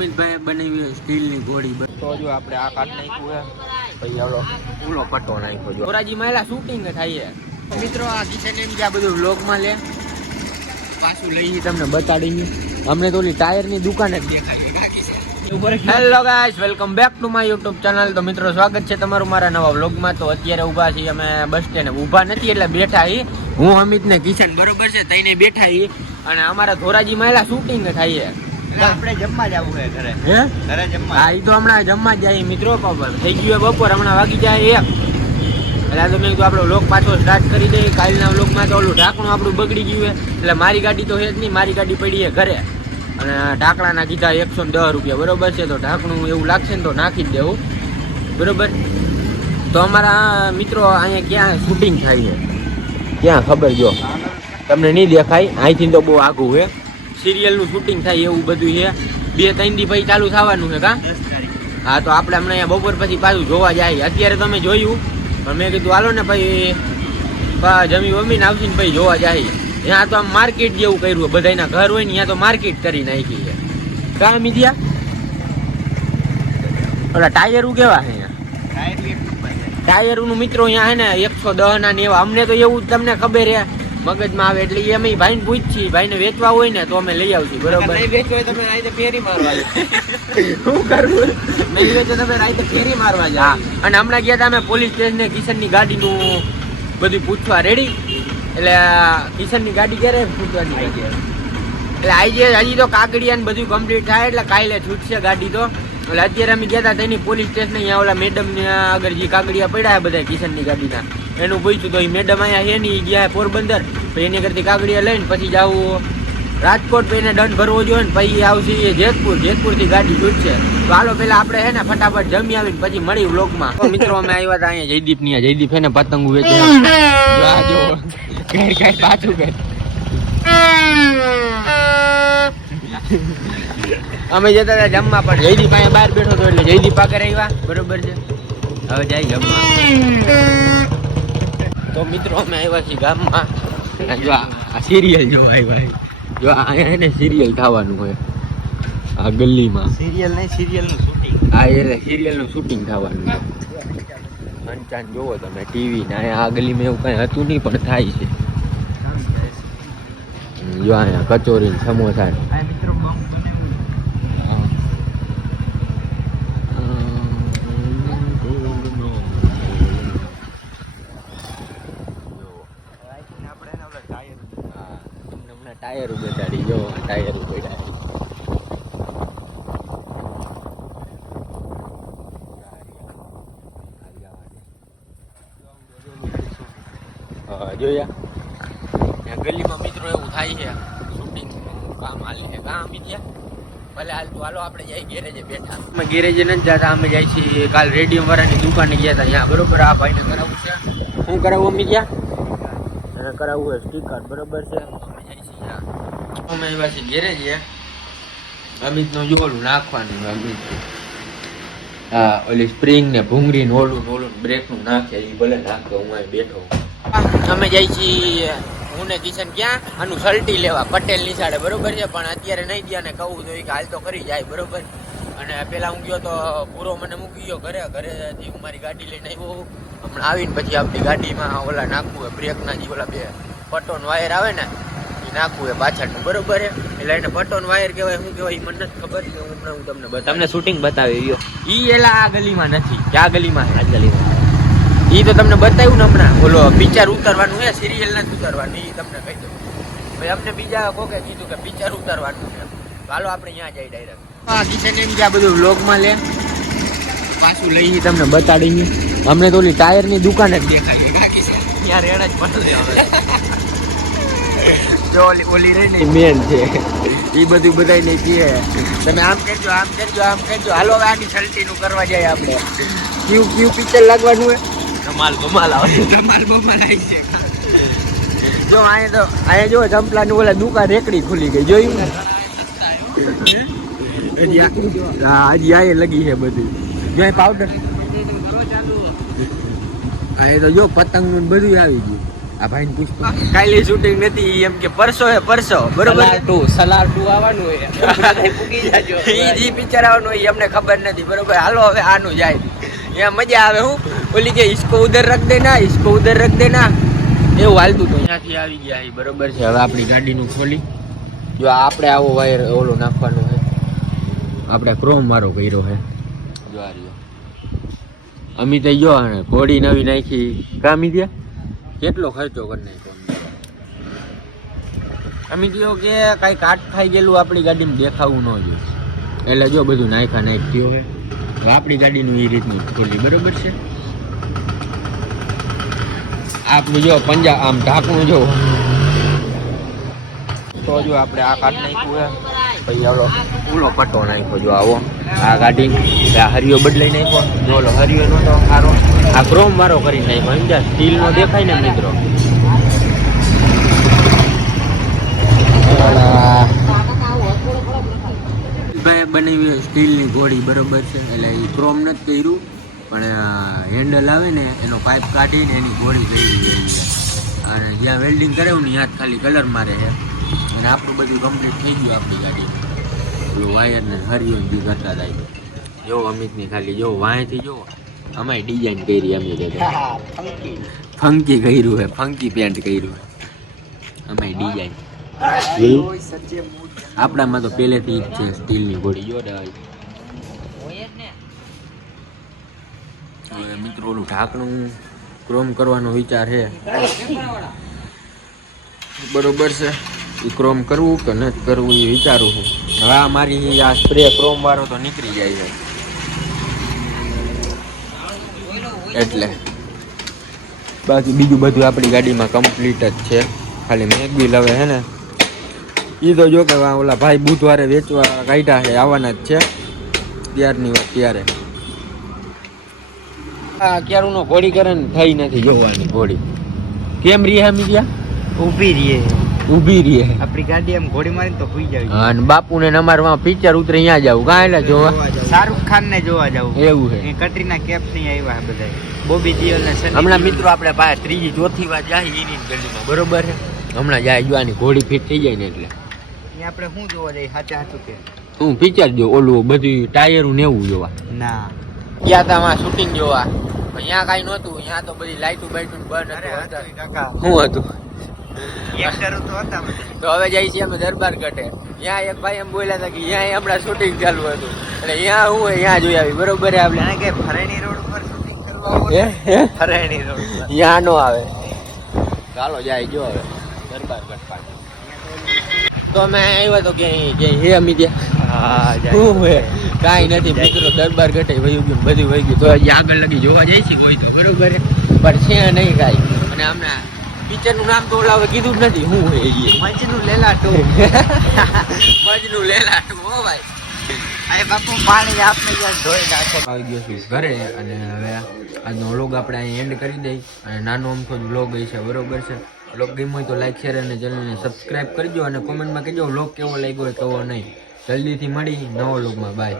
ભાઈ બનાવી સ્ટીલની ગોળી તો જો આપણે આ કાઢ નાખ્યું પછી આવડો પૂરો પટ્ટો નાખ્યો જો ધોરાજી માં શૂટિંગ થાય છે મિત્રો. આ કિચન એમ કે આ બધું વ્લોગમાં લે પાછું લઈ તમને બતાડી અમને તો ઓલી ટાયરની દુકાન જ દેખાડી. Hello guys, welcome back to my YouTube channel. તો મિત્રો સ્વાગત છે તમારું મારા નવા વ્લોગમાં. તો અત્યારે ઊભા છીએ અમે બસ સ્ટેન્ડ. ઊભા નથી એટલે બેઠા હી હું અમિત ને કિશન બરોબર છે તઈને બેઠા હી અને અમારા ધોરાજી માં શૂટિંગ થાય છે. આપણે જમવા જવું છે ઘરે. હે ઘરે જમવા. હા ઈ તો હમણાં જમવા જ જાય મિત્રો. થઈ ગયું બપોર, હમણાં વાગી જાય 1. એટલે તો મેં કીધું આપણો વ્લોગ પાછો સ્ટાર્ટ કરી દઈએ. કાલના વ્લોગમાં તો ઓલું ઢાંકણું આપણું બગડી ગયું છે એટલે મારી ગાડી તો છે જ નહીં, મારી ગાડી પડી છે ઘરે અને ઢાંકણાના કીધા 110 રૂપિયા બરોબર છે. તો ઢાંકણું એવું લાગશે ને તો નાખી જ દેવું બરોબર. તો અમારા મિત્રો અહીંયા ક્યાં શૂટિંગ થાય છે ક્યાં ખબર જો તમને નહીં દેખાય, અહીંથી તો બહુ આઘું છે. સિરિયલનું શૂટિંગ થાય એવું બધું છે. 2-3 દી પછી ચાલુ થવાનું છે કા? હા તો આપણે હમણાં અહીંયા બપોર પછી પાછું જોવા જાય. અત્યારે તમે જોયું પણ મેં કીધું હાલો ને ભાઈ જમી વમીને આવશે ને ભાઈ જોવા જાય. ત્યાં તો આમ માર્કેટ જેવું કર્યું, બધાના ઘર હોય ને ત્યાં તો માર્કેટ કરી નાખી છે કા મીડિયા. ઓલા ટાયરું કેવા છે ટાયરનું મિત્રો અહીંયા હે ને 110 ના ને એવા. અમને તો એવું તમને ખબર છે મગજમાં આવે એટલે અમે ભાઈને પૂછીએ, ભાઈને વેચવા હોય ને તો અમે લઈ આવશું બરોબર. ફેરી મારવા શું કરવું નહીં વેચો તમે રાતે ફેરી મારવા જા. અને હમણાં ગયા હતા અમે પોલીસ સ્ટેશન કિશનની ગાડીનું બધું પૂછવા રેડી. એટલે કિશનની ગાડી ક્યારે પૂછવાની એટલે આજે હજી તો કાગડિયા ને બધું કમ્પ્લીટ થાય એટલે કાલે છૂટશે ગાડી તો. એટલે અત્યારે અમે ગયા હતા તેની પોલીસ સ્ટેશન અહીંયા ઓલા મેડમ ને આગળ જે કાગડિયા પડ્યા બધા કિશનની ગાડીના એનું પૂછ્યું તો એ મેડમ અહીંયા છે નહીં ગયા પોરબંદર. પછી એની કરતી કાગડિયા લઈને પછી જાવું રાજકોટ, પછી એને દંડ ભરવો જોઈએ ને પછી આવશે જેતપુર. જેતપુરથી ગાડી છૂટશે. તો હાલો પેલા આપણે હે ને ફટાફટ જમી આવીને પછી મળી વ્લોગમાં. મિત્રો અમે આવ્યા હતા અહીંયા જયદીપ ની. જયદીપ હે ને પતંગ વેચે જો કઈ પાછું કઈ અમે જતા હતા જમવા પણ જયદીપ અહીંયા બહાર બેઠો હતો એટલે જયદીપ આગળ આવ્યા બરોબર છે. હવે જાય જમવા. તો મિત્રો અમે આવ્યા છીએ ગામમાં. જો આ સિરિયલ જોવા આવ્યા. જો અહીંયા ને સિરિયલ થવાનું હોય આ ગલીમાં. સિરિયલ નહીં, સિરિયલનું શૂટિંગ. હા એટલે સિરિયલનું શૂટિંગ થવાનું છે. સંચાન જોવો તમે ટીવી ને અહીંયા આ ગલીમાં એવું કઈ હતું નહીં પણ થાય છે. જો અહીંયા કચોરી સમોસા મિત્રો ટાયર બેસાડી જો ટાયર બેઠા. જોયા ગલીમાં મિત્રો એવું થાય છે શૂટિંગ કામ હાલે છે કામ બીજા ભલે હાલ તો હાલો આપણે જાય ગેરેજે બેઠા. અમે ગેરેજે નથી જતા, અમે જાય છીએ કાલ રેડિયમ વાળાની દુકાને ગયા હતા ત્યાં બરોબર. આ ભાઈને કરાવવું છે. શું કરાવવું અમી ગયા એને કરાવવું હોય સ્ટીકર બરોબર છે. અમે આવ્યા છીએ ગેરેજે. અમિત નું જો ઓલું નાખવાનું અમિત હા ઓલી સ્પ્રિંગ ને ભૂંગળી ને ઓલું બ્રેક નું નાખે એ ભલે નાખે. હું અહીં બેઠો. અમે જઈ છીએ હું ને કિશન ક્યાં આનું સલ્ટી લેવા પટેલ ની સાડે બરોબર છે. પણ અત્યારે નહીં ગયા ને કહું તો હાલ તો કરી જાય બરોબર. અને પેલા હું ગયો તો પૂરો મને મૂકી ગયો ઘરેથી હું મારી ગાડી લઈને આવ્યો. હમણાં આવીને પછી આપણી ગાડીમાં ઓલા નાખવું હોય બ્રેક ના જે ઓલા 2 પટ્ટોન વાયર આવે ને એ નાખવું હોય પાછળનું બરોબર છે. એટલે એને પટ્ટોન વાયર કહેવાય શું કહેવાય એ મને નથી ખબર. હમણાં હું તમને તમને શૂટિંગ બતાવી ગયો. ઈ એલા આ ગલીમાં નથી, ક્યાં ગલીમાં આ ગલીમાં ઈ તો તમને બતાવ્યું ને હમણાં. ઓલો પિક્ચર ઉતારવાનું છે, સિરિયલ નથી ઉતારવાનું એ તમને કહી દઉં. ભાઈ અમને બીજા કોકે કીધું કે પિક્ચર ઉતારવાનું છે. હાલો આપણે ત્યાં જઈ ડાયરેક્ટ. આ કિચન એમ કે આ બધું વ્લોગમાં લે પાછું લઈ તમને બતાડી. અમને તો ઓલી ટાયરની દુકાન જ દેખાડી ત્યાં રેડ જ પડે હવે. જો ઓલી રહી ને મેન છે એ બધું બધાય નહીં છે. તમે આમ કરજો આમ કરજો આમ કરજો. હાલો હવે આની સલ્ટીનું કરવા જાય આપણે. ક્યુ પિક્ચર લાગવાનું હોય ધમાલ બમાલ આવે. ધમાલ બમાલ આવી છે. જો અહીંયા જો ચંપલાનું ઓલા દુકાન રેકડી ખુલી ગઈ જોયું ને. હજી આ લગી છે બધી જો પાવડર. આ તો જો પતંગ નું બધું આવી ગયું. આ ભાઈને પૂછતો કાલે શૂટિંગ નથી એમ કે પરસો હે પરસો બરોબર સલાર 2 આવવાનું હોય પૂગી જાજો ઈ પિક્ચર આવવાનું હોય અમને ખબર નથી બરોબર હાલો હવે આનું જાય ત્યાં મજા આવે હું બોલી કે ઇસકો ઉધર રખ દેના ઇસકો ઉધર રખ દેના એવું હાલતું તો અહીંયાથી આવી ગયા એ બરોબર છે. હવે આપણી ગાડીનું ખોલી જો આપણે આવો વાયર ઓલો નાખવાનો છે. આપણે ક્રોમ મારો કર્યો છે જો આ રહ્યો અમિત જો ઘોડી નવી નાખી કામી દે કેટલો ખર્ચો કરી નાખ્યો અમિત જો કે કઈ કાટ ખાઈ ગયેલું આપણી ગાડીમાં દેખાવું ન જોઈએ એટલે જો બધું નાખ્યું છે. હવે આપણી ગાડીનું એ રીતનું ખોલી બરોબર છે. આપણું જો પંજા આમ ઢાંકણું જો તો જો આપણે આ કાઢ નાખ્યું છે પછી ઓલો પટ્ટો નાખ્યો જો આવો આ ગાડી આ હરિયો બદલાઈ નાખ્યો જો ઓલો હરિયો નતો સારો આ ક્રોમ વાળો કરી નાખ્યો સમજ્યા સ્ટીલ નો દેખાય ને મિત્રો બનાવી સ્ટીલની ઘોડી બરોબર છે એટલે એ ક્રોમ નથી કર્યું પણ હેન્ડલ આવે ને એનો પાઇપ કાઢીને એની ઘોડી લઈ જાય અને જ્યાં વેલ્ડિંગ કરાવ્યું ને ત્યાં ખાલી કલર મારે છે અને આપણું બધું કમ્પ્લીટ થઈ ગયું આપણી ગાડી પેલું વાયર ને હરિયો બી કરતા થાય જો અમિતની ખાલી જો વાંયથી જો અમારી ડિઝાઇન કરી અમે ફંકી કર્યું છે ફંકી પેન્ટ કર્યું છે અમારી ડિઝાઇન આપણામાં તો પહેલેથી જ છે સ્ટીલની ઘોડી જો મિત્રો ઓલું ઢાંકણું ક્રોમ કરવાનો વિચાર છે બરોબર છે એ ક્રોમ કરવું કે નથી કરવું એ વિચારું છું. હવે આ મારી આ સ્પ્રે ક્રોમ વાળો તો નીકળી જાય છે એટલે બાકી બીજું બધું આપણી ગાડીમાં કમ્પ્લીટ જ છે ખાલી મેગવિલ હવે હે ને એ તો જો કે ઓલા ભાઈ બુધવારે વેચવા કાઢ્યા છે આવવાના જ છે ત્યારની વાત ત્યારે ક્યારું નો ઘોડી કરે ને થઈ નથી જોવાની ઘોડી કેમ રહી હે મીડિયા ઊભી રહીએ આપણી ગાડી એમ ઘોડી મારીને તો સુઈ જાય અને બાપુ ને અમારે પિક્ચર ઉતરે અહીંયા જાવ કાં એટલે જોવા શાહરુખ ખાન ને જોવા જવું એવું છે કટરીના કેફ થી આવ્યા બધા બોબી દિયોલ ને હમણાં મિત્રો આપણે પાસે ત્રીજી ચોથી વાર જાય એની ગલીમાં બરોબર છે હમણાં જાય જોવાની ઘોડી ફિટ થઈ જાય ને એટલે આપણે શું જોવા જઈએ સાચા સાચું કે હું પિક્ચર જો ઓલું બધું ટાયરું ને એવું જોવા ના ગયા તા માં શૂટિંગ જોવા અહીંયા કાંઈ નહોતું અહીંયા તો બધી લાઈટું બાઈટું બંધ હતું શું હતું તો હવે જાય છે અમે દરબાર ગઢે ત્યાં એક ભાઈ એમ બોલ્યા હતા કે અહીંયા હમણાં શૂટિંગ ચાલુ હતું એટલે અહીંયા હું અહીંયા જોઈ આવી બરોબર આપણે કે ફરેણી રોડ ઉપર શૂટિંગ કરવા ફરેણી રોડ ઉપર ત્યાં નો આવે ચાલો જાય જો હવે દરબાર ગઢ પાસે તો અમે આવ્યા તો ક્યાંય હે અમી ત્યાં શું હે કાંઈ નથી મિત્રો દરબાર ગઢે વયું ગયું બધું વહી ગયું તો હજી આગળ લગી જોવા જાય છે કોઈ તો બરોબર પણ છે નહીં કાંઈ અને હમણાં પિક્ચરનું નામ તો ઓલા કીધું જ નથી શું હે એ મજનું લેલાટું મજનું લેલાટું હો ભાઈ આ બાપુ પાણી આપને યાર ધોઈ નાખો આવી ગયો છું ઘરે અને હવે આજનો વ્લોગ આપણે અહીં એન્ડ કરી દઈ અને નાનો અમથો જ વ્લોગ છે બરોબર છે વ્લોગ ગમ્યો હોય તો લાઈક શેર અને ચેનલને સબસ્ક્રાઈબ કરજો અને કોમેન્ટમાં કહેજો વ્લોગ કેવો લાગ્યો હોય કેવો નહીં જલ્દીથી મળી નવો વ્લોગમાં બાય.